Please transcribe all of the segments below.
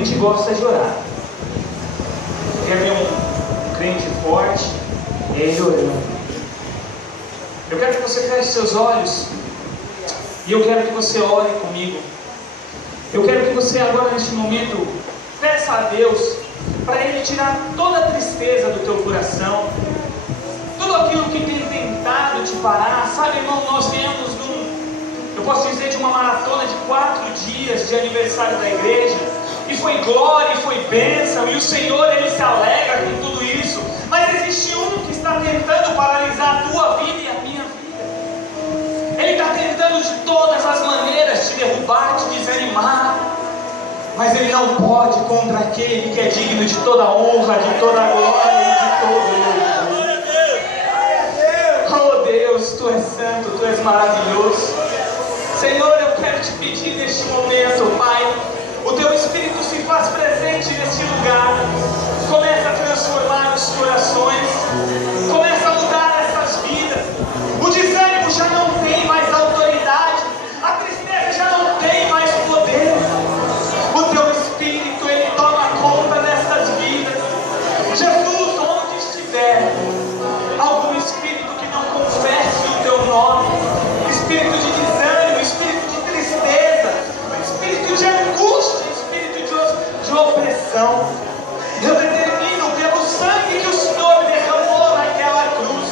crente gosta de orar. Quer ver um crente forte? É ele orando. Eu quero que você feche seus olhos e eu quero que você ore comigo. Eu quero que você agora neste momento peça a Deus para Ele tirar toda a tristeza do teu coração, tudo aquilo que tem tentado te parar. Sabe, irmão, nós viemos eu posso dizer, de uma maratona de 4 dias de aniversário da igreja, e foi glória, e foi bênção, e o Senhor, Ele se alegra com tudo isso. Mas existe um que está tentando paralisar a tua vida e a minha vida. Ele está tentando de todas as maneiras te derrubar, te desanimar, mas ele não pode contra aquele que é digno de toda honra, de toda glória e de todo louvor. Oh Deus, Tu és santo, Tu és maravilhoso. Senhor, eu quero te pedir neste momento, Pai, o Teu Espírito se faz presente neste lugar. Começa a transformar os corações, começa a mudar essas vidas. O desânimo já não tem mais autoridade, a tristeza já não tem mais poder. O Teu Espírito, Ele toma conta dessas vidas. Jesus, onde estiver algum espírito que não confesse o Teu nome, espírito de desânimo, espírito de tristeza, espírito de angústia, espírito de opressão, eu determino pelo sangue que o Senhor derramou naquela cruz,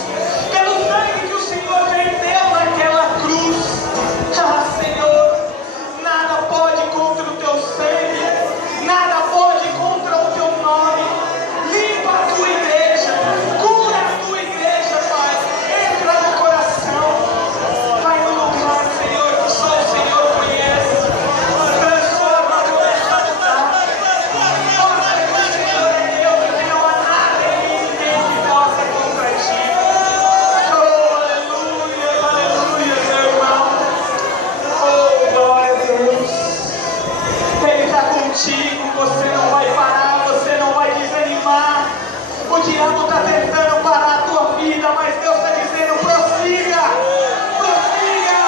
pelo sangue que o Senhor verteu naquela cruz. Ah, Senhor, nada pode contra o Teu sangue, nada pode contra o Teu nome. Limpa a Tua igreja, cura a Tua igreja, Pai. Entra no coração, vai no lugar, Senhor, que só o Senhor conhece. Transforma, começa a mudar. Mostra que o Senhor é Deus e que não há nada em mim que possa contra Ti. Oh, aleluia, aleluia, meu irmão. Oh, glória a Deus. Ele está contigo, você não vai parar, você não vai desanimar. O diabo está tentando parar a tua vida, mas Deus está dizendo: prossiga, prossiga.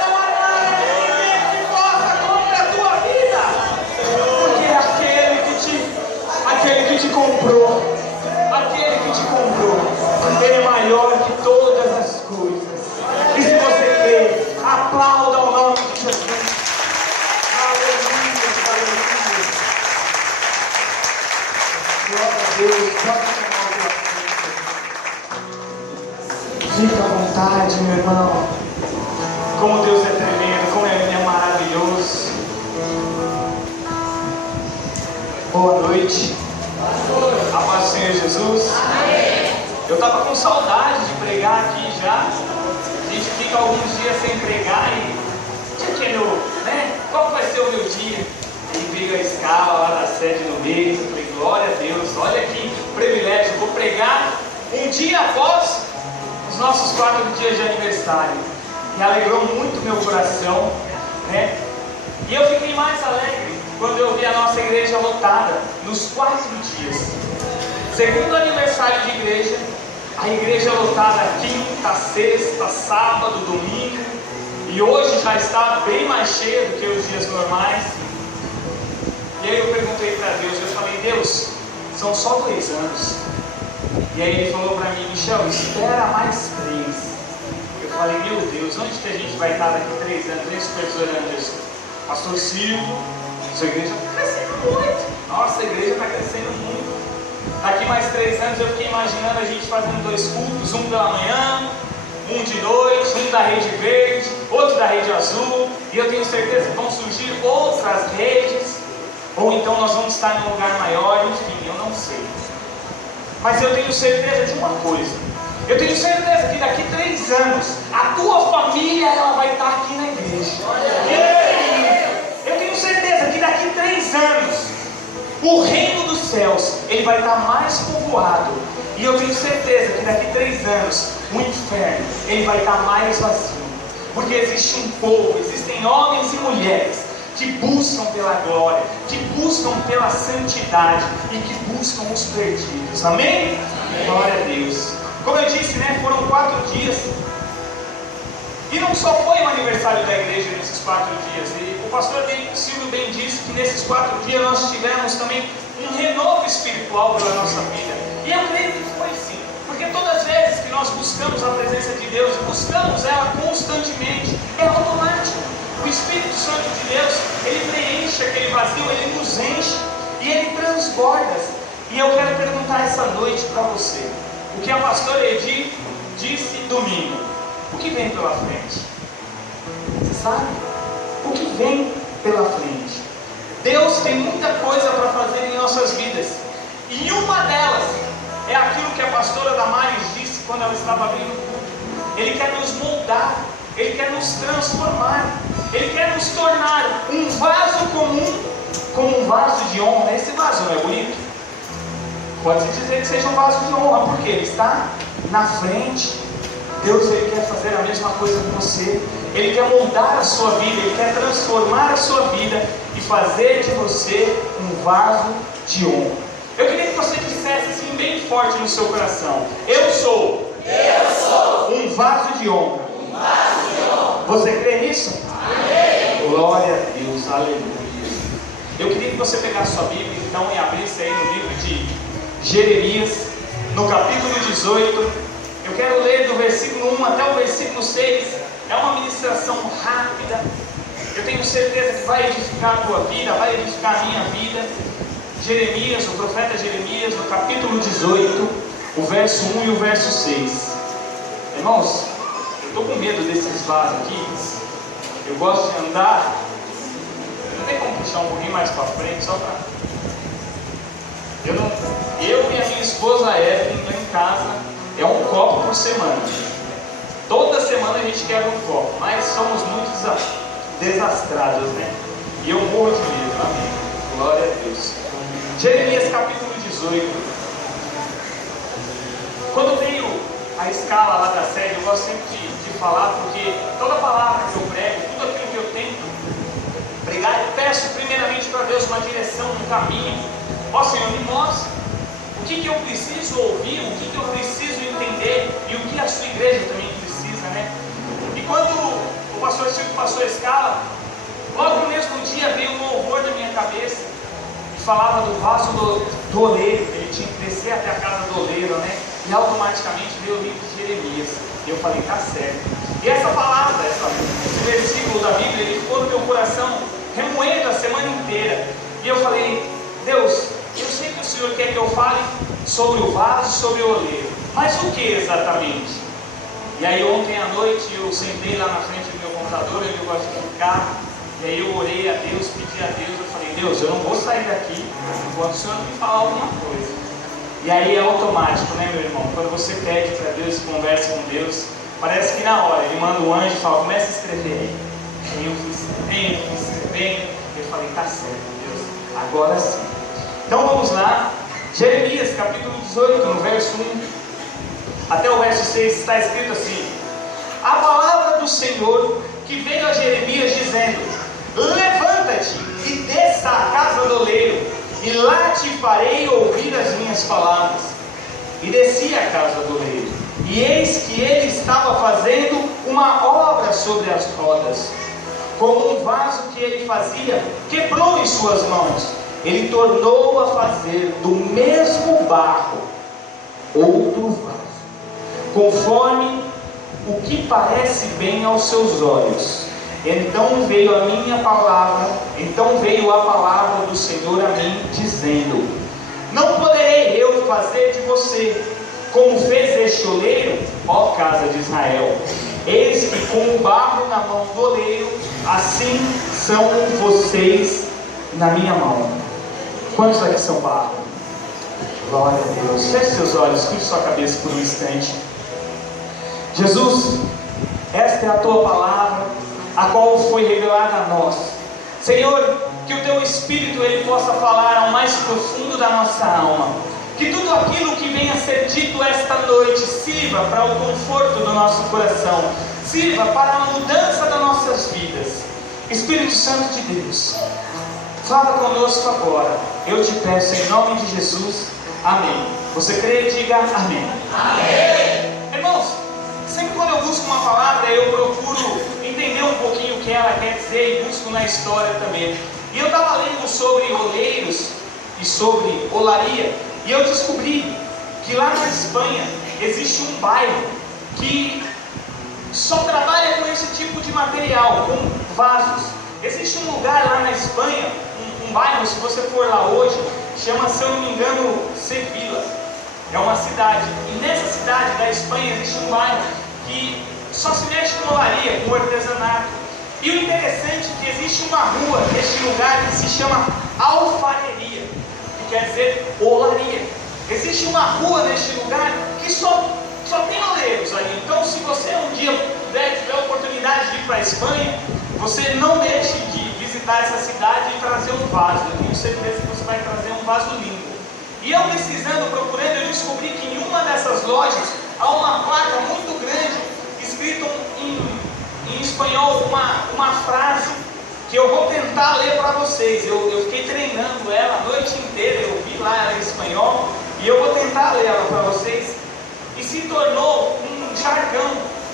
Não há nada em mim que possa contra a tua vida, porque aquele que te comprou, Ele é maior que todas as coisas. E se você crê, aplauda o nome de Jesus. Aleluia, aleluia. Glória a Deus, pode chamar o teu. Fica à vontade, meu irmão. Como Deus é tremendo, como Ele é maravilhoso. Boa noite. A paz do Senhor Jesus. Eu estava com saudade de pregar aqui já. A gente fica alguns dias sem pregar e né? Qual vai ser o meu dia? E veio a escala lá da sede no mês. Eu falei: glória a Deus, olha que privilégio. Vou pregar um dia após os nossos 4 dias de aniversário. E alegrou muito meu coração, né? E eu fiquei mais alegre quando eu vi a nossa igreja lotada nos 4 dias. Segundo aniversário de igreja, a igreja lotada quinta, sexta, sábado, domingo, e hoje já está bem mais cheia do que os dias normais. E aí eu perguntei para Deus, eu falei: Deus, são só 2 anos. E aí Ele falou para mim: Michel, espera mais 3. Eu falei: meu Deus, onde que a gente vai estar daqui 3 anos? Nem supervisorando isso. Pastor Silvio, sua igreja está crescendo muito. Nossa, a igreja está crescendo muito. Daqui mais 3 anos eu fiquei imaginando a gente fazendo 2 cultos, um pela manhã, um de noite, um da rede verde, outro da rede azul, e eu tenho certeza que vão surgir outras redes, ou então nós vamos estar em um lugar maior, enfim, eu não sei. Mas eu tenho certeza de uma coisa: eu tenho certeza que daqui 3 anos a tua família ela vai estar aqui na igreja. Eu tenho certeza que daqui 3 anos o reino dos céus ele vai estar mais povoado. E eu tenho certeza que daqui 3 anos o inferno ele vai estar mais vazio. Porque existe um povo, existem homens e mulheres que buscam pela glória, que buscam pela santidade e que buscam os perdidos. Amém? Glória a Deus. Como eu disse, né, foram 4 dias. E não não só foi o aniversário da igreja nesses 4 dias, e o pastor Silvio bem disse que nesses 4 dias nós tivemos também um renovo espiritual pela nossa vida. E eu creio que foi sim, porque todas as vezes que nós buscamos a presença de Deus, buscamos ela constantemente, é automático. O Espírito Santo de Deus, ele preenche aquele vazio, ele nos enche e ele transborda. E eu quero perguntar essa noite para você, o que a pastora Edi disse domingo, o que vem pela frente? Você sabe? O que vem pela frente? Deus tem muita coisa para fazer em nossas vidas, e uma delas é aquilo que a pastora Damares disse quando ela estava abrindo o culto. Ele quer nos moldar, Ele quer nos transformar, Ele quer nos tornar um vaso comum como um vaso de honra. Esse vaso não é bonito? Pode-se dizer que seja um vaso de honra, porque ele está na frente. Deus, Ele quer fazer a mesma coisa com você. Ele quer moldar a sua vida, Ele quer transformar a sua vida e fazer de você um vaso de honra. Eu queria que você dissesse assim bem forte no seu coração: eu sou um vaso de honra. Você crê nisso? Amém. Glória a Deus, aleluia. Eu queria que você pegasse sua Bíblia então e abrisse aí no livro de Jeremias, no capítulo 18. Eu quero ler do versículo 1 até o versículo 6. É uma ministração rápida. Eu tenho certeza que vai edificar a tua vida, vai edificar a minha vida. Jeremias, o profeta Jeremias, no capítulo 18, o verso 1 e o verso 6. Irmãos, eu estou com medo desses vasos aqui. Eu gosto de andar. Não tem como puxar um pouquinho mais para frente, só para... Eu e a minha esposa Evelyn, lá em casa, é um copo por semana. Toda semana a gente quebra um copo, mas somos muito desastrados, né? E eu morro de medo, amém. Glória a Deus. Jeremias capítulo 18. Quando veio a escala lá da sede, eu gosto sempre de falar, porque toda palavra que eu prego, tudo aquilo que eu tento pregar, eu peço primeiramente para Deus uma direção, um caminho. Ó Senhor, me mostra o que eu preciso ouvir, o que eu preciso entender e o que a sua igreja também precisa, né? E quando o pastor Chico passou a escala, logo no mesmo dia veio um louvor na minha cabeça e falava do vaso do oleiro, que ele tinha que descer até a casa do oleiro, né? E automaticamente veio o livro de Jeremias. E eu falei, tá certo. E essa palavra, esse versículo da Bíblia, ele ficou no meu coração remoendo a semana inteira. E eu falei, Deus, eu sei que o Senhor quer que eu fale sobre o vaso, sobre o oleiro, mas o que exatamente? E aí ontem à noite eu sentei lá na frente do meu computador, onde eu gosto de ficar, e aí eu orei a Deus, pedi a Deus, eu falei, Deus, eu não vou sair daqui enquanto o Senhor não me falar alguma coisa. E aí é automático, né, meu irmão? Quando você pede para Deus e conversa com Deus, parece que na hora Ele manda um anjo e fala, começa a escrever aí. Aí eu fui escrevendo, eu falei, tá certo, Deus, agora sim. Então vamos lá, Jeremias capítulo 18, no verso 1 até o verso 6, está escrito assim: a palavra do Senhor que veio a Jeremias dizendo, levanta-te e desça à casa do oleiro, e lá te farei ouvir as minhas palavras. E desci à casa do oleiro, e eis que ele estava fazendo uma obra sobre as rodas. Como um vaso que ele fazia, quebrou em suas mãos. Ele tornou a fazer do mesmo barro outro vaso, conforme o que parece bem aos seus olhos. Então veio a palavra do Senhor a mim, dizendo, não poderei eu fazer de você como fez este oleiro, ó casa de Israel. Eis que com o barro na mão do oleiro, assim são vocês na minha mão. Quantos aqui são barro? Glória a Deus. Feche seus olhos, curte sua cabeça por um instante. Jesus, esta é a tua palavra, a qual foi revelada a nós. Senhor, que o teu Espírito ele possa falar ao mais profundo da nossa alma. Que tudo aquilo que venha a ser dito esta noite sirva para o conforto do nosso coração, sirva para a mudança das nossas vidas. Espírito Santo de Deus, fala conosco agora. Eu te peço em nome de Jesus. Amém. Você crê? Diga amém. Amém. Irmãos, sempre quando eu busco uma palavra, eu procuro história quer dizer e busco na história também. E eu estava lendo sobre oleiros e sobre olaria, e eu descobri que lá na Espanha existe um bairro que só trabalha com esse tipo de material, com vasos. Existe um lugar lá na Espanha, um bairro, se você for lá hoje, chama, se eu não me engano, Sevilla. É uma cidade. E nessa cidade da Espanha existe um bairro que só se mexe com olaria, com artesanato. E o interessante é que existe uma rua neste lugar que se chama alfareria, que quer dizer olaria. Existe uma rua neste lugar que só tem oleiros ali. Então, se você um dia tiver a oportunidade de ir para a Espanha, você não deixe de visitar essa cidade e trazer um vaso. Eu tenho certeza que você vai trazer um vaso lindo. E eu procurando, eu descobri que em uma dessas lojas há uma placa muito grande, escrita em espanhol, uma frase que eu vou tentar ler para vocês. Eu fiquei treinando ela a noite inteira, eu vi lá ela em espanhol, e eu vou tentar ler ela para vocês. E se tornou um jargão,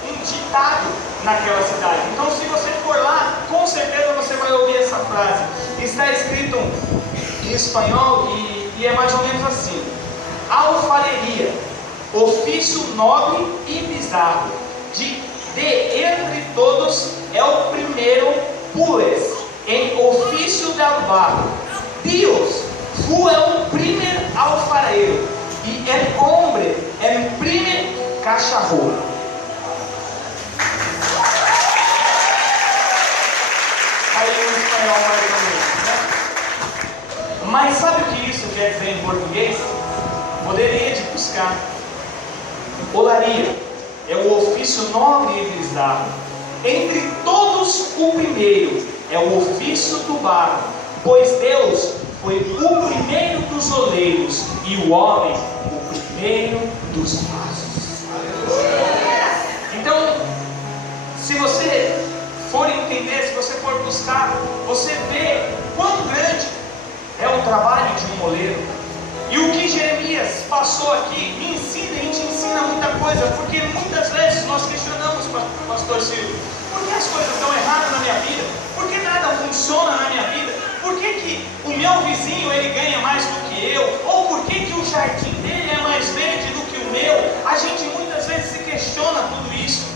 um ditado naquela cidade. Então, se você for lá, com certeza você vai ouvir essa frase. Está escrito em espanhol e é mais ou menos assim: alfareria, ofício nobre e bizarro, de entre todos é o primeiro, pues, em ofício del barro. Dios fue el primer alfarero y el hombre el primer cachorro. Aí no espanhol mais ou menos, né? Mas sabe o que isso quer dizer em português? Poderia te buscar. Olaria é o ofício nobre e bizarro. Entre todos o primeiro é o ofício do barro, pois Deus foi o primeiro dos oleiros e o homem o primeiro dos vasos. Então, se você for entender, se você for buscar, você vê quão grande é o trabalho de um oleiro. E o que Jeremias passou aqui me ensina, e te ensina muita coisa, porque muitas vezes nós questionamos, pastor Silvio, por que as coisas dão errado na minha vida? Por que nada funciona na minha vida? Por que o meu vizinho ele ganha mais do que eu? Ou por que o jardim dele é mais verde do que o meu? A gente muitas vezes se questiona tudo isso.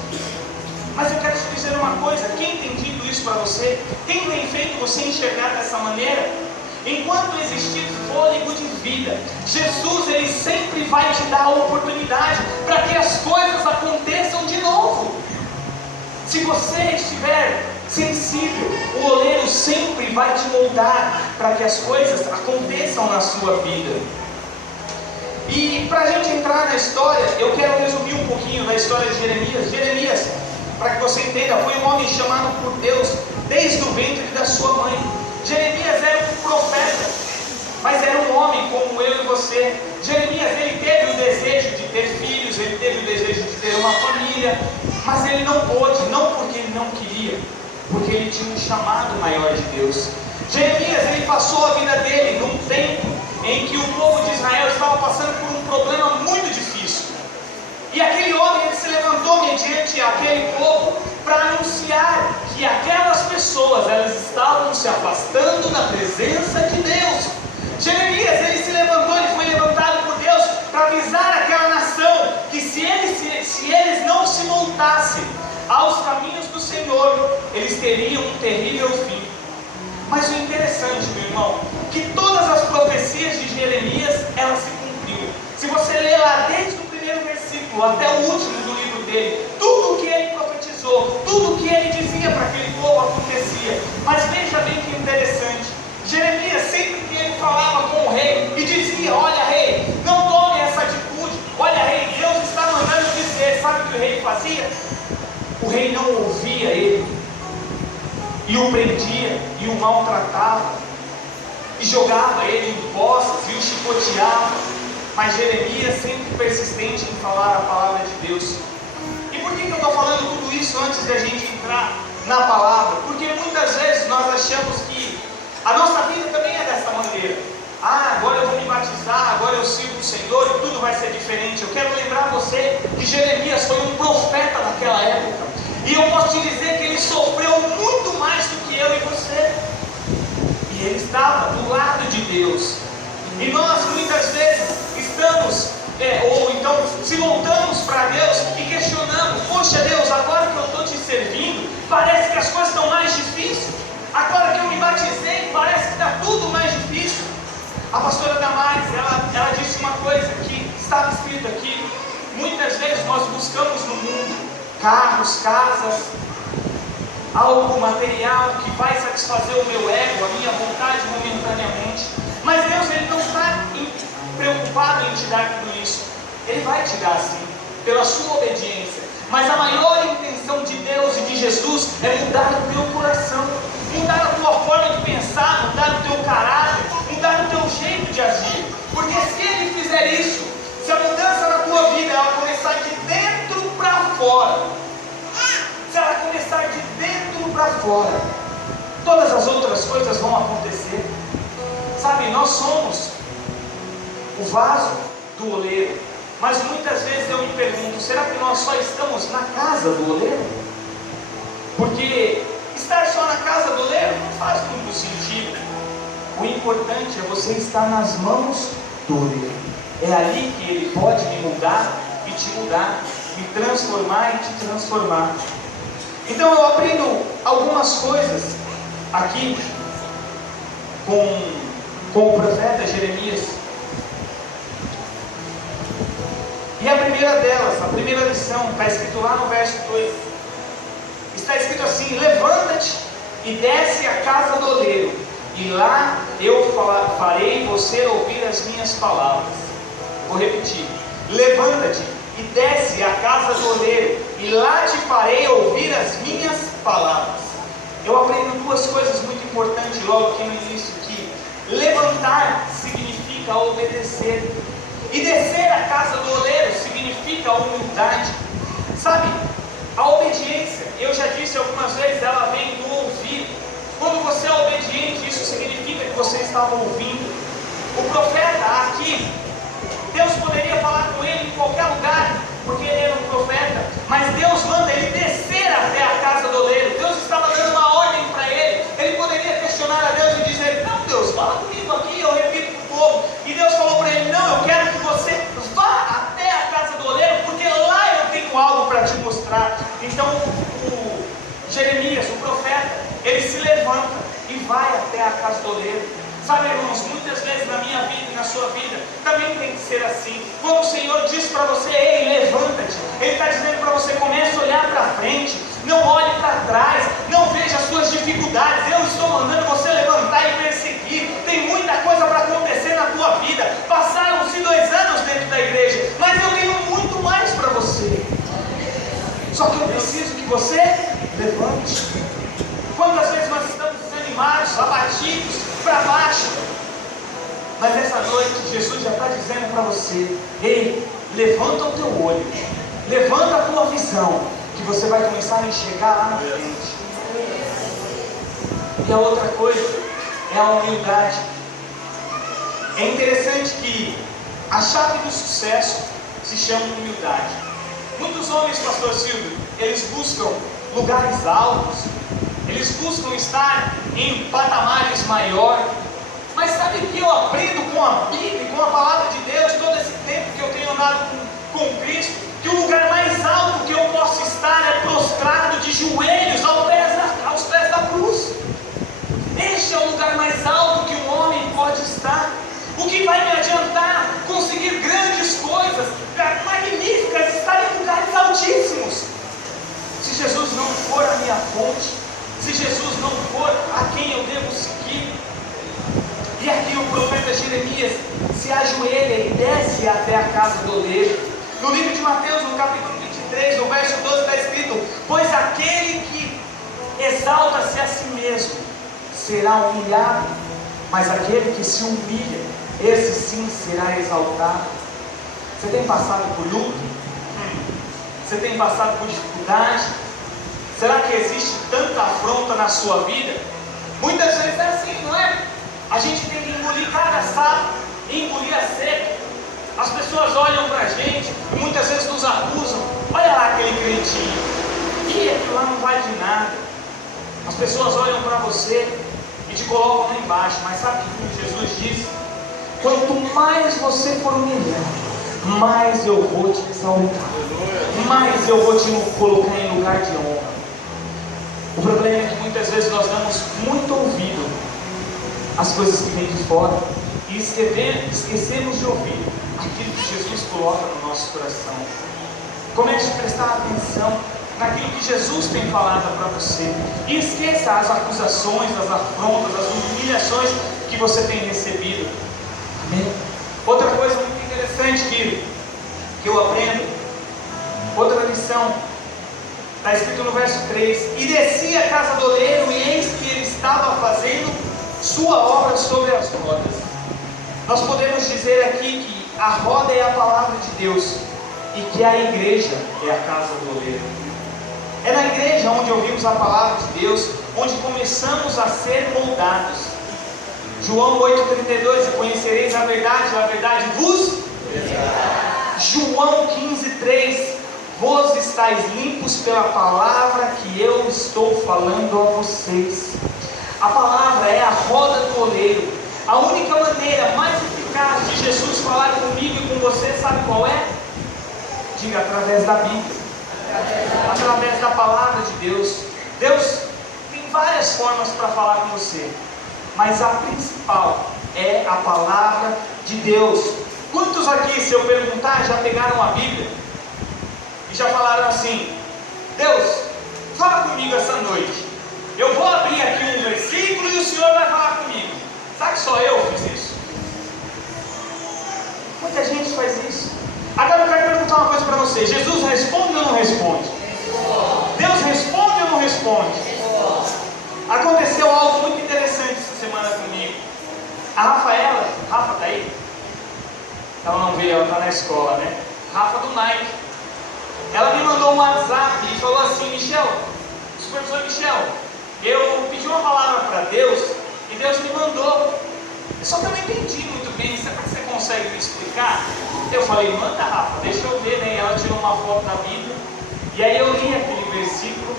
Mas eu quero te dizer uma coisa: quem tem dito isso para você? Quem tem feito você enxergar dessa maneira? Enquanto existir fôlego de vida, Jesus ele sempre vai te dar a oportunidade para que as coisas aconteçam de novo. Se você estiver sensível, o oleiro sempre vai te moldar para que as coisas aconteçam na sua vida. E para a gente entrar na história, eu quero resumir um pouquinho da história de Jeremias. Jeremias, para que você entenda, foi um homem chamado por Deus desde o ventre da sua mãe. Jeremias era um profeta, mas era um homem como eu e você. Jeremias ele teve o desejo de ter filhos, ele teve o desejo de ter uma família, mas ele não pôde, não porque ele não queria, porque ele tinha um chamado maior de Deus. Jeremias ele passou a vida dele num tempo em que o povo de Israel estava passando por um problema muito difícil. E aquele homem ele se levantou mediante aquele povo para anunciar que aquelas pessoas elas estavam se afastando da presença de Deus. Jeremias ele se levantou, ele foi levantado por Deus para avisar aquela nação que se eles não se voltassem aos caminhos do Senhor, eles teriam um terrível fim. Mas o interessante, meu irmão, que todas as profecias de Jeremias elas se cumpriram. Se você ler lá desde o primeiro versículo até o último do livro dele, tudo o que ele profetizou, tudo o que ele dizia para aquele povo acontecia. Mas veja bem que interessante, Jeremias sempre que ele falava com o rei e dizia: olha rei, não tome essa atitude, olha rei, Deus está mandando dizer. Sabe o que o rei fazia? O rei não ouvia ele, e o prendia, e o maltratava, e jogava ele em poças, e o chicoteava. Mas Jeremias sempre persistente em falar a palavra de Deus. E por que eu estou falando tudo isso antes da gente entrar na palavra? Porque muitas vezes nós achamos que a nossa vida também é dessa maneira. Agora eu vou me batizar, agora eu sirvo o Senhor e tudo vai ser diferente. Eu quero lembrar você que Jeremias foi um profeta naquela época. E eu posso te dizer que ele sofreu muito mais ele estava do lado de Deus. E nós muitas vezes estamos, ou então se voltamos para Deus e questionamos: poxa Deus, agora que eu estou te servindo, parece que as coisas estão mais difíceis. Agora que eu me batizei, parece que está tudo mais difícil. A pastora Damares, ela disse uma coisa que estava escrito aqui: muitas vezes nós buscamos no mundo carros, casas, algo material que vai satisfazer o meu ego, a minha vontade momentaneamente. Mas Deus, Ele não está preocupado em te dar tudo isso. Ele vai te dar sim, pela sua obediência. Mas a maior intenção de Deus e de Jesus é mudar o teu coração, mudar a tua forma de pensar, mudar o teu caráter, mudar o teu jeito de agir. Porque se Ele fizer isso, se a mudança na tua vida ela começar de dentro para fora, se ela começar de dentro para fora, todas as outras coisas vão acontecer. Sabe, nós somos o vaso do oleiro, mas muitas vezes eu me pergunto: será que nós só estamos na casa do oleiro? Porque estar só na casa do oleiro não faz muito sentido. O importante é você estar nas mãos do oleiro. É ali que Ele pode me mudar e te mudar, me transformar e te transformar. Então eu aprendo algumas coisas aqui com o profeta Jeremias. E a primeira delas, a primeira lição, está escrito lá no verso 2. Está escrito assim: levanta-te e desce à casa do oleiro, e lá eu farei você ouvir as minhas palavras. Vou repetir: levanta-te e desce à casa do oleiro, e lá te farei ouvir as minhas palavras. Eu aprendo duas coisas muito importantes logo aqui no início, que levantar significa obedecer, e descer à casa do oleiro significa humildade. Sabe, a obediência, eu já disse algumas vezes, ela vem do ouvir. Quando você é obediente, isso significa que você estava ouvindo. O profeta aqui, Deus poderia falar com ele em qualquer lugar, porque ele era um profeta, mas Deus manda ele descer até a casa do oleiro. Deus estava dando uma ordem para ele. Ele poderia questionar a Deus e dizer: não Deus, fala comigo aqui, eu repito para o povo. E Deus falou para ele: não, eu quero que você vá até a casa do oleiro, porque lá eu tenho algo para te mostrar. Então o Jeremias, o profeta, ele se levanta e vai até a casa do oleiro. Sabe, irmãos, muitas vezes na minha vida e na sua vida também tem que ser assim. Quando o Senhor diz para você: ei, levanta-te, Ele está dizendo para você: comece a olhar para frente, não olhe para trás, não veja as suas dificuldades. Eu estou mandando você levantar e perseguir. Tem muita coisa para acontecer na tua vida. Passaram-se 2 anos dentro da igreja, mas eu tenho muito mais para você. Só que eu preciso que você levante. Quantas vezes nós estamos desanimados, abatidos, para baixo? Mas essa noite Jesus já está dizendo para você: ei, levanta o teu olho, levanta a tua visão, que você vai começar a enxergar lá na frente. E a outra coisa é a humildade. É interessante que a chave do sucesso se chama humildade. Muitos homens, pastor Silvio, eles buscam lugares altos, eles buscam estar em patamares maiores. Mas sabe o que eu aprendo com a Bíblia, com a palavra de Deus, todo esse tempo que eu tenho andado com Cristo? Que o lugar mais alto que eu posso estar é prostrado de joelhos aos pés da cruz. Este é o lugar mais alto que um homem pode estar. O que vai me adiantar conseguir grandes coisas, magníficas, estar em lugares altíssimos, se Jesus não for a minha fonte, se Jesus não for a quem eu devo seguir? E aqui o profeta Jeremias se ajoelha e desce até a casa do oleiro. No livro de Mateus, no capítulo 23, no verso 12, está escrito: pois aquele que exalta-se a si mesmo será humilhado, mas aquele que se humilha, esse sim será exaltado. Você tem passado por luta? Você tem passado por dificuldade? Será que existe tanta afronta na sua vida? Muitas vezes é assim, não é? A gente tem que engolir cada sapo e engolir a seco. As pessoas olham para a gente e muitas vezes nos acusam: olha lá aquele crentinho, e aquilo lá não vale de nada. As pessoas olham para você e te colocam lá embaixo. Mas sabe o que Jesus disse? Quanto mais você for humilhado, mais eu vou te exaltar, mais eu vou te colocar em lugar de honra. O problema é que muitas vezes nós damos muito ouvido às coisas que vêm de fora e esquecemos de ouvir aquilo que Jesus coloca no nosso coração. Comece a prestar atenção naquilo que Jesus tem falado para você e esqueça as acusações, as afrontas, as humilhações que você tem recebido. Amém? Outra coisa muito interessante, filho, que eu aprendo, outra lição, está escrito no verso 3: e descia a casa do oleiro, e eis que ele estava fazendo sua obra sobre as rodas. Nós podemos dizer aqui que a roda é a palavra de Deus e que a igreja é a casa do oleiro. É na igreja onde ouvimos a palavra de Deus, onde começamos a ser moldados. João 8,32: e conhecereis a verdade vos libertará. João 15,3: vós estáis limpos pela palavra que eu estou falando a vocês. A palavra é a roda do oleiro. A única maneira mais eficaz de Jesus falar comigo e com você, sabe qual é? Diga: através da Bíblia, através da palavra de Deus. Deus tem várias formas para falar com você, mas a principal é a palavra de Deus. Quantos aqui, se eu perguntar, já pegaram a Bíblia e já falaram assim: Deus, fala comigo essa noite, eu vou abrir aqui um versículo e o Senhor vai falar comigo? Sabe que só eu fiz isso? Muita gente faz isso. Agora eu quero perguntar uma coisa para você: Jesus responde ou não responde? Deus responde ou não responde? Aconteceu algo muito interessante essa semana comigo. A Rafaela, Rafa está aí? Ela não veio, ela está na escola, né? Rafa do Nike. Ela me mandou um WhatsApp e falou assim: Michel, supervisor Michel, eu pedi uma palavra para Deus e Deus me mandou. Só que eu não entendi muito bem. Será que você consegue me explicar? Eu falei: manda, Rafa, deixa eu ver, né? E ela tirou uma foto da Bíblia. E aí eu li aquele versículo.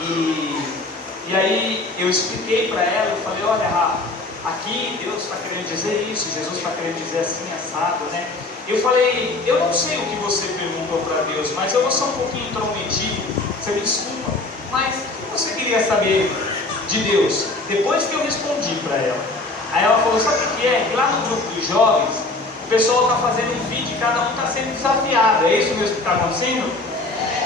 E aí eu expliquei para ela. Eu falei: olha, Rafa, aqui Deus está querendo dizer isso, Jesus está querendo dizer assim, assado, né? Eu falei: eu não sei o que você perguntou para Deus, mas eu vou ser um pouquinho intrometido, você me desculpa, mas o que você queria saber de Deus? Depois que eu respondi para ela. Aí ela falou: sabe o que é? Lá no grupo dos jovens, o pessoal está fazendo um vídeo e cada um está sendo desafiado. É isso mesmo que está acontecendo?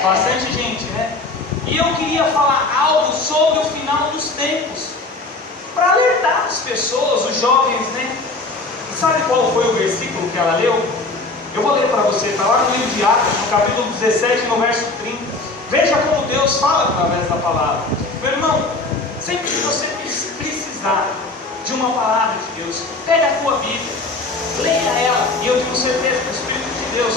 Bastante gente, né? E eu queria falar algo sobre o final dos tempos, para alertar as pessoas, os jovens, né? E sabe qual foi o versículo que ela leu? Eu vou ler para você, está lá no livro de Atos, no capítulo 17, no verso 30. Veja como Deus fala através da palavra. Meu irmão, sempre que você precisar de uma palavra de Deus, pega a tua Bíblia, leia ela, e eu tenho certeza que o Espírito de Deus,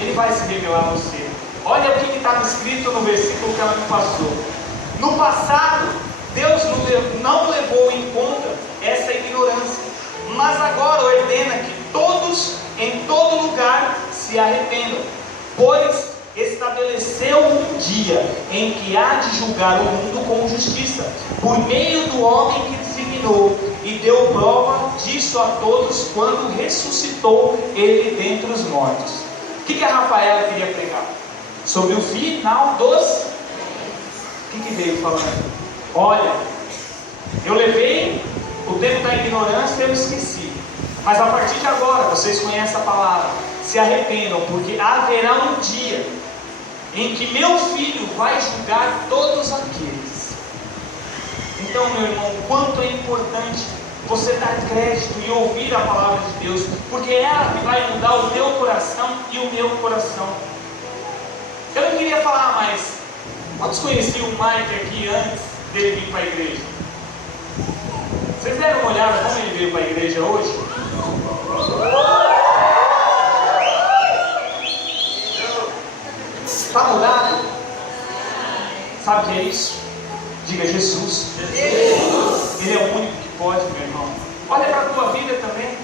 ele vai se revelar a você. Olha o que estava escrito no versículo que ela me passou. No passado, Deus não levou em conta essa ignorância, mas agora ordena que todos, em todo lugar, se arrependam, pois estabeleceu um dia em que há de julgar o mundo com justiça, por meio do homem que designou, e deu prova disso a todos quando ressuscitou ele dentre os mortos. O que a Rafaela queria pregar? Sobre o final dos... O que veio falando? Olha, eu levei o tempo da ignorância e eu esqueci, mas a partir de agora, vocês conhecem a palavra, se arrependam, porque haverá um dia em que meu filho vai julgar todos aqueles. Então, meu irmão, quanto é importante você dar crédito e ouvir a palavra de Deus, porque é ela que vai mudar o teu coração e o meu coração. Eu não queria falar mais. Quantos conheciam o Mike aqui antes dele vir para a igreja? Vocês deram uma olhada como ele veio para a igreja hoje? Está mudado? Sabe o que é isso? Diga: Jesus. Ele é o único que pode, meu irmão. Olha para a tua vida também.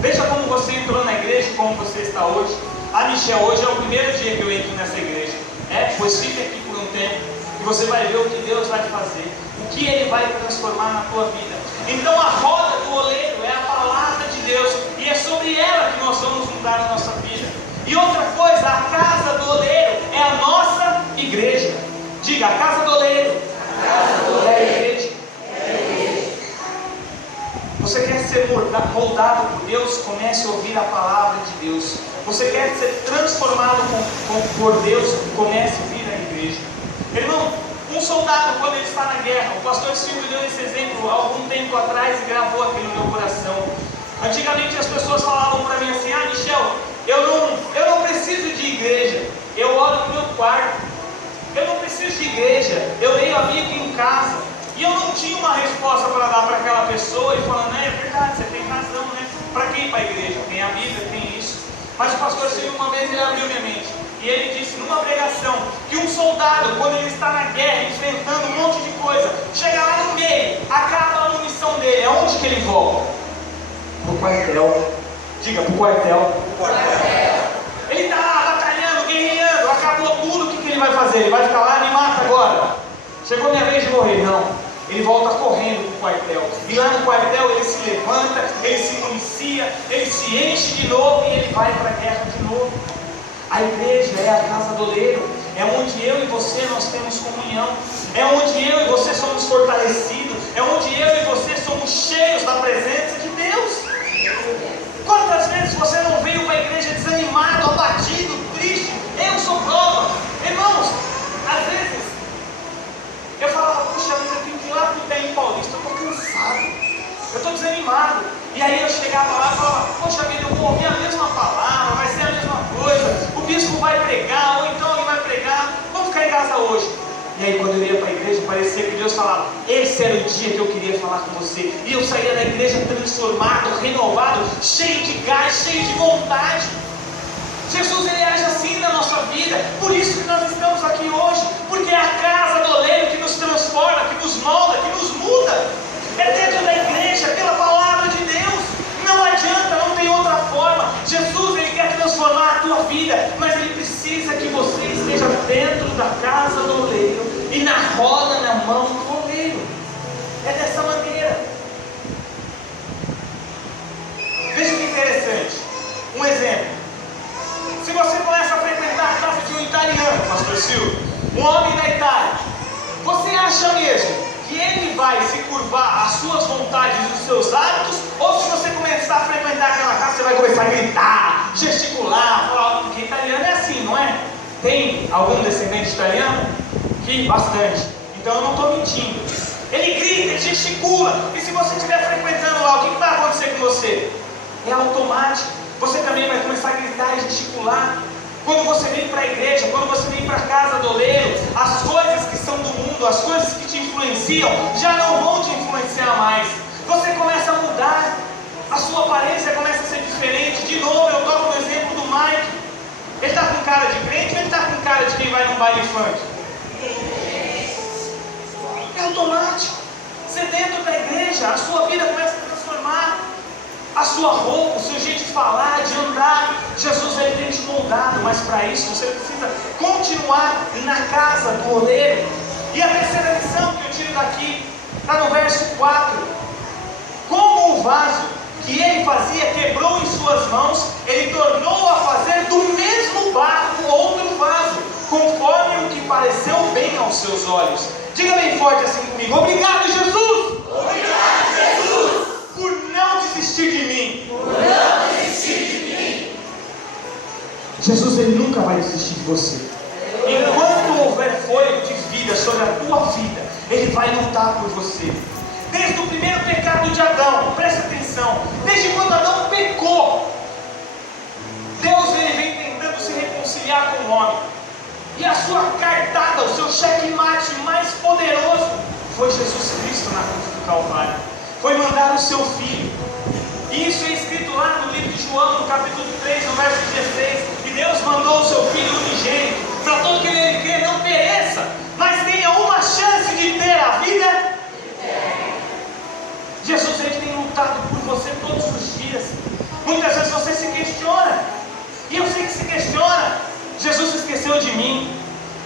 Veja como você entrou na igreja e como você está hoje. Ah, Michel, hoje é o primeiro dia que eu entro nessa igreja. Pois fica aqui por um tempo. e você vai ver o que Deus vai fazer, o que Ele vai transformar na tua vida. Então a roda do oleiro é a palavra de Deus, e é sobre ela que nós vamos mudar a nossa vida. E outra coisa, a casa do oleiro é a nossa igreja. Diga, a casa do oleiro é a igreja. Você quer ser moldado por Deus? Comece a ouvir a palavra de Deus. Você quer ser transformado por Deus? Comece a vir à igreja. Irmão, um soldado, quando ele está na guerra, o pastor Silvio deu esse exemplo há algum tempo atrás e gravou aqui no meu coração. Antigamente as pessoas falavam para mim assim: Michel, eu não preciso de igreja, eu oro no meu quarto. Eu não preciso de igreja, eu leio a Bíblia em casa. E eu não tinha uma resposta para dar para aquela pessoa e falando: é verdade, você tem razão, né? Para quem ir para a igreja? Tem a Bíblia, tem isso. Mas o pastor Silvio, uma vez, ele abriu minha mente. E ele disse numa pregação que um soldado, quando ele está na guerra, enfrentando um monte de coisa, chega lá no meio, acaba a munição dele, aonde que ele volta? Para o quartel. Diga, para o quartel. Ele está lá batalhando, guerreando, acabou tudo, o que ele vai fazer? Ele vai ficar lá, me mata agora. Chegou minha vez de morrer, não. Ele volta correndo para o quartel. E lá no quartel ele se levanta, ele se inicia, ele se enche de novo e ele vai para a guerra de novo. A igreja é a casa do oleiro, é onde eu e você nós temos comunhão, é onde eu e você somos fortalecidos, é onde eu e você somos cheios da presença de Deus. Quantas vezes você não veio para a igreja desanimado, abatido, triste? Eu sou prova. Irmãos, às vezes eu falava: puxa vida, eu tenho que ir lá para o Tem Paulista, eu estou cansado, eu estou desanimado. E aí eu chegava lá e falava: poxa vida, eu vou ouvir a mesma palavra, vai ser a mesma coisa, o bispo vai pregar, ou então ele vai pregar, vamos ficar em casa hoje. E aí quando eu ia para a igreja, parecia que Deus falava: esse era o dia que eu queria falar com você. E eu saía da igreja transformado, renovado, cheio de gás, cheio de vontade. Jesus, ele age assim na nossa vida. Por isso que nós estamos aqui hoje, porque é a casa do oleiro que nos transforma, que nos molda, que nos muda. É dentro da igreja, pela palavra de Deus. Não adianta, não tem outra forma. Jesus, ele quer transformar a tua vida, mas ele precisa que você esteja dentro da casa do oleiro e na roda, na mão do oleiro. É dessa maneira. Veja que interessante. Um exemplo. Se você começa a frequentar a casa de um italiano, pastor Silvio, um homem da Itália, você acha mesmo que ele vai se curvar às suas vontades e os seus hábitos? Ou se você começar a frequentar aquela casa, você vai começar a gritar, gesticular, falar? Porque italiano é assim, não é? Tem algum descendente italiano? Que bastante. Então eu não estou mentindo. Ele grita, ele gesticula. E se você estiver frequentando lá, o que vai acontecer com você? É automático. Você também vai começar a gritar e gesticular. Quando você vem para a igreja, quando você vem para a casa do oleiro, as coisas que são do mundo, as coisas que te influenciam, já não vão te influenciar mais. Você começa a mudar, a sua aparência começa a ser diferente. De novo, eu toco no exemplo do Mike. Ele está com cara de crente ou ele está com cara de quem vai num baile funk? É automático. Você dentro da igreja, a sua vida começa a transformar. A sua roupa, o seu jeito de falar, de andar. Jesus, ele tem te moldado, mas para isso você precisa continuar na casa do oleiro. E a terceira lição que eu tiro daqui está no verso 4. Como o vaso que ele fazia quebrou em suas mãos, ele tornou a fazer do mesmo barro outro vaso, conforme o que pareceu bem aos seus olhos. Diga bem forte assim comigo: obrigado, Jesus! Obrigado, Jesus! Por não desistir de mim. Por não desistir de mim. Jesus, ele nunca vai desistir de você. Enquanto houver fôlego de vida sobre a tua vida, ele vai lutar por você. Desde o primeiro pecado de Adão, presta atenção, desde quando Adão pecou, Deus, ele vem tentando se reconciliar com o homem. E a sua cartada, o seu checkmate mais poderoso foi Jesus Cristo na cruz do Calvário. Foi mandar o seu filho. E isso é escrito lá no livro de João, no capítulo 3, no verso 16. E Deus mandou o seu filho unigênito, para todo que nele crê não pereça, mas tenha uma chance de ter a vida. Jesus, ele tem lutado por você todos os dias. Muitas vezes você se questiona, e eu sei que se questiona: Jesus esqueceu de mim,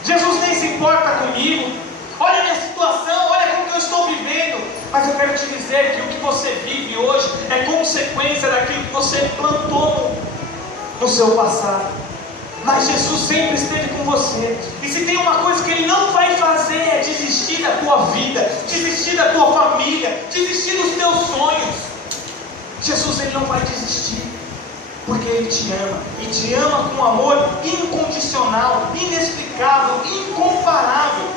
Jesus nem se importa comigo, olha a minha situação, olha como que eu estou vivendo. Mas eu quero te dizer que o que você vive hoje é consequência daquilo que você plantou no seu passado. Mas Jesus sempre esteve com você. E se tem uma coisa que Ele não vai fazer, é desistir da tua vida, desistir da tua família, desistir dos teus sonhos. Jesus, Ele não vai desistir, porque Ele te ama, e te ama com um amor incondicional, inexplicável, incomparável.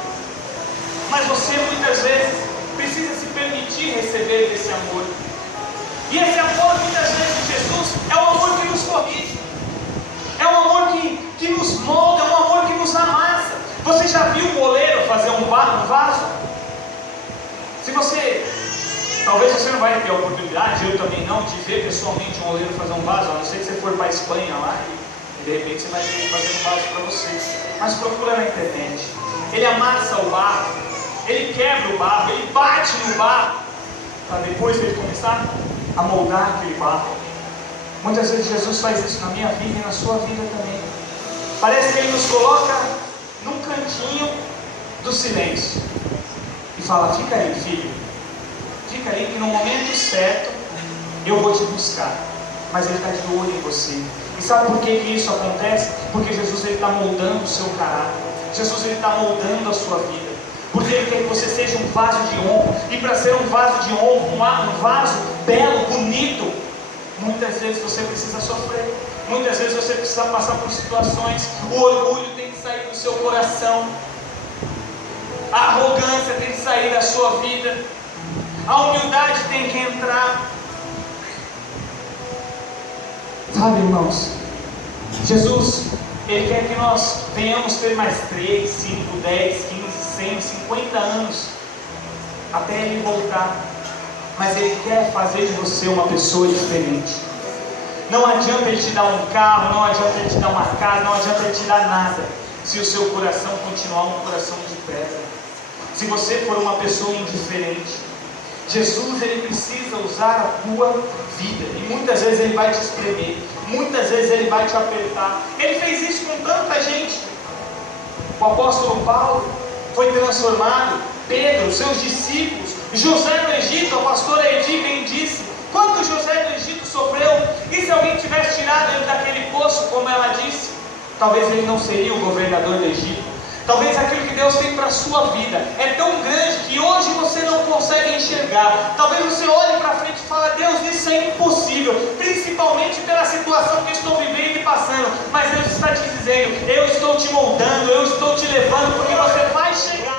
Mas você muitas vezes precisa se permitir receber esse amor. E esse amor, muitas vezes, de Jesus é um amor que nos corrige, é um amor que nos molda, é um amor que nos amassa. Você já viu um oleiro fazer um vaso? Se você, talvez você não vai ter a oportunidade, eu também não, de ver pessoalmente um oleiro fazer um vaso, a não ser que você for para a Espanha lá e de repente você vai ter que fazer um vaso para você. Mas procura na internet. Ele amassa o barro, ele quebra o barro, ele bate no barro, para depois ele começar a moldar aquele barro. Muitas vezes Jesus faz isso na minha vida e na sua vida também. Parece que Ele nos coloca num cantinho do silêncio e fala: fica aí, filho, fica aí que no momento certo eu vou te buscar. Mas Ele está de olho em você. E sabe por que isso acontece? Porque Jesus está moldando o seu caráter. Jesus está moldando a sua vida. Porque Ele quer que você seja um vaso de honra. E para ser um vaso de honra, um vaso belo, bonito, muitas vezes você precisa sofrer. Muitas vezes você precisa passar por situações. O orgulho tem que sair do seu coração. A arrogância tem que sair da sua vida. A humildade tem que entrar. Sabe, irmãos, Jesus, Ele quer que nós venhamos ter mais 3, 5, 10, 15, 100, 50 anos até Ele voltar. Mas Ele quer fazer de você uma pessoa diferente. Não adianta Ele te dar um carro, não adianta Ele te dar uma casa, não adianta Ele te dar nada, se o seu coração continuar um coração de pedra. Se você for uma pessoa indiferente. Jesus, Ele precisa usar a tua vida. E muitas vezes Ele vai te espremer, muitas vezes Ele vai te apertar. Ele fez isso com tanta gente. O apóstolo Paulo foi transformado, Pedro, seus discípulos, José no Egito, a pastora Edi bem disse, quanto José no Egito sofreu. E se alguém tivesse tirado ele daquele poço, como ela disse, talvez ele não seria o governador do Egito. Talvez aquilo que Deus tem para a sua vida é tão grande que hoje você não consegue enxergar. Talvez você olhe para frente e fale: Deus, isso é impossível, principalmente pela situação que eu estou vivendo e passando. Mas Deus está te dizendo: eu estou te moldando, eu estou te levando, porque você vai chegar.